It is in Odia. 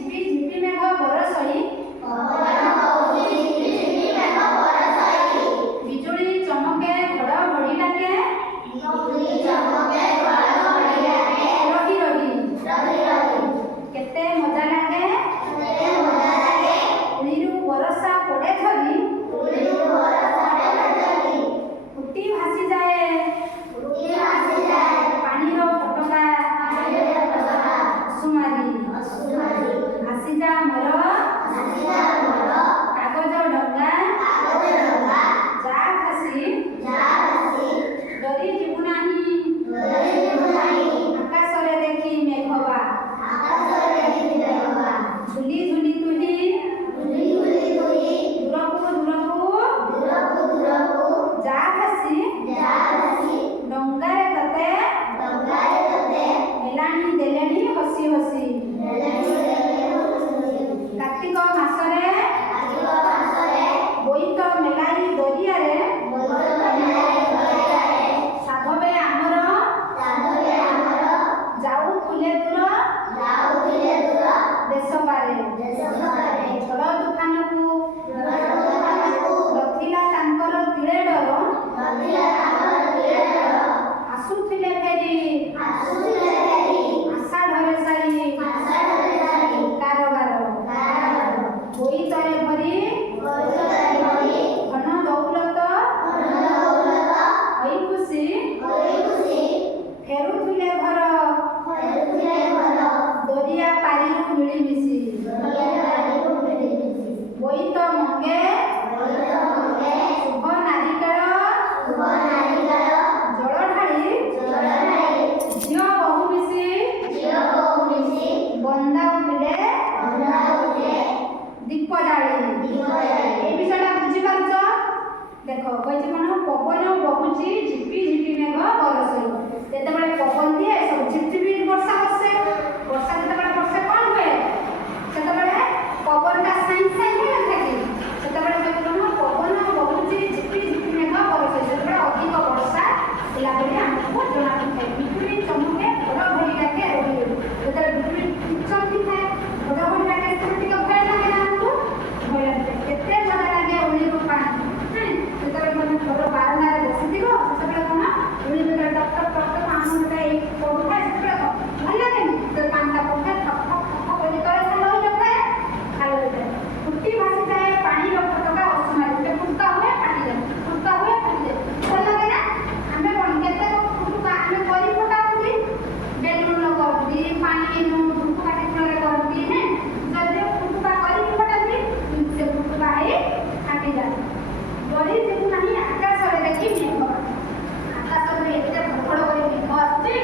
ଝିପି ଝିପି ମେଘ ବରଷଇ ବିଜୁଳି ଚମକେ ଘଡ଼ଘଡ଼ି ଡାକେ ରହି ରହି କେତେ ମଜା ଲାଗେ ଉଳିରୁ ବରଷା ପଡ଼େ ଝରି ଫୁଟି ଭାସିଯାଏ ପାଣିର ଫଟକା ଅସୁମାରି ଆସିଯା ମୋର କାଗଜ ଡଙ୍ଗା ଯା ଭାସି ଡରି ଯିବୁ ନାହିଁ ଆକାଶରେ ଦେଖି ମେଘବା ଝୁଲି ଝୁଲି ତୁହି ଦୂରକୁ ଯା ଭାସି ଡଙ୍ଗାରେ ତତେ ହେଲାଣି ଦେଲେଣି ହସି ହସି କାର୍ତ୍ତିକ ମାସରେ ବୋଇତ ମେଲାଇ ଦରିଆରେ ସାଧବେ ଆମର ଯାଉଥିଲେ ଦୂର ଦେଶ ପାରେ ଝଡ଼ ତୁଫାନକୁ ରଖିଲା ତାଙ୍କର ତିଳେ ଡର ଆସୁଥିଲେ ଫେରି ଆଷାଢ଼ରେ ସାରି କାରବାର ବୋଇତରେ ଭରି ଘନ ଦୌଲତ ହୋଇ ଖୁସି ଫେରୁଥିଲେ ଘର ଦରିଆ ପାରିରୁ ମିଳିମିଶି ବୋଇତ ମଙ୍ଗେ ଶୁଭ ନାରିକେଳ ଜଳ ଢାଳି ଝିଅ ବୋହୂ ମିଶି ବନ୍ଦାଉଥିଲେ ଦୀପ ଜାଳି এই বিষয়টা বুঝিপারছ দেখ কইছে কোন পবন বহুছি ঝিপি ঝিপি মেঘ বরষে যেতবেলে পবন দিয়ে সব ঝিপঝিপি বর্ষা বসে বর্ষা যেতবেলে বর্ষে কোন হুয়ে সেতবেলে পবনটা সাইন সাইন হয়ে থাকে সেতবেলে কইছে কোন পবন বহুছি ঝিপি ঝিপি মেঘ বরষে যেতবেলে অধিক বর্ষা ହେଲା ବୋଲି ଆମକୁ ଜଣା ପଡ଼ିଥାଏ ବିଜୁଳି ଚମକେ ଘଡ଼ଘଡ଼ି ଡାକେ ରହି ରହି ଯେତେବେଳେ ବିଜୁଳି ଚମକିଥାଏ ଘଡ଼ଘଡ଼ି ଡାକେ ସେତେବେଳେ ଟିକେ ଭୟ ଲାଗେ ନା ଆମକୁ ଭୟ ଲାଗିଥାଏ କେତେ ମଜା ଲାଗେ ଉଳିରୁ ପାଣି ଯେତେବେଳେ ମାନେ ଘର ବାରଣ୍ଡାରେ ବସିଥିବ ସେତେବେଳେ କ'ଣ ଉଳି ଯେତେବେଳେ ଟକ୍ ଟକ୍ ଟକ୍ ଟକ୍ ଆମ ଗୋଟେ ଏଇ ପଡ଼ୁଥାଏ ସେତେବେଳେ ଭଲ ଲାଗେନି ଯେତେବେଳେ ପାଣିଟା ପଡ଼ୁଥାଏ ଠକ୍ ଠକ୍ ଠକ୍ କରି ତଳେ ଖାଲ ହୋଇଯାଉଥାଏ ଫୁଟି ଭାସିଯାଏ ପାଣିର ଫଟକା ଅସୁମାରି ଗୋଟେ ଫୁଟକା ହୁଏ ଫାଟିଯାଏ ଫୁଟକା ହୁଏ ଫାଟିଯାଏ ଭଲ ଲାଗେ ନା ଆମେ କ'ଣ କେତେ ଫୁଟକା ଆମେ କରି ଫଟାଉଛନ୍ତି ବେଲୁନ କରନ୍ତି ପାଣି ଫୁଟକା ଟିଫଳରେ କରନ୍ତି ଯଦି ଫୁଟକା କରିକି ଫଟାନ୍ତି ସେ ଫୁଟକା ହେଇ ଫାଟିଯାଏ ଡରି ଯିବୁ ନାହିଁ ଆକାଶରେ ଦେଖି ମେଘ ଆକାଶରେ ଏତେ ଭଡ଼ ଭଡ଼ କରି ମେଘ ଆସୁଛି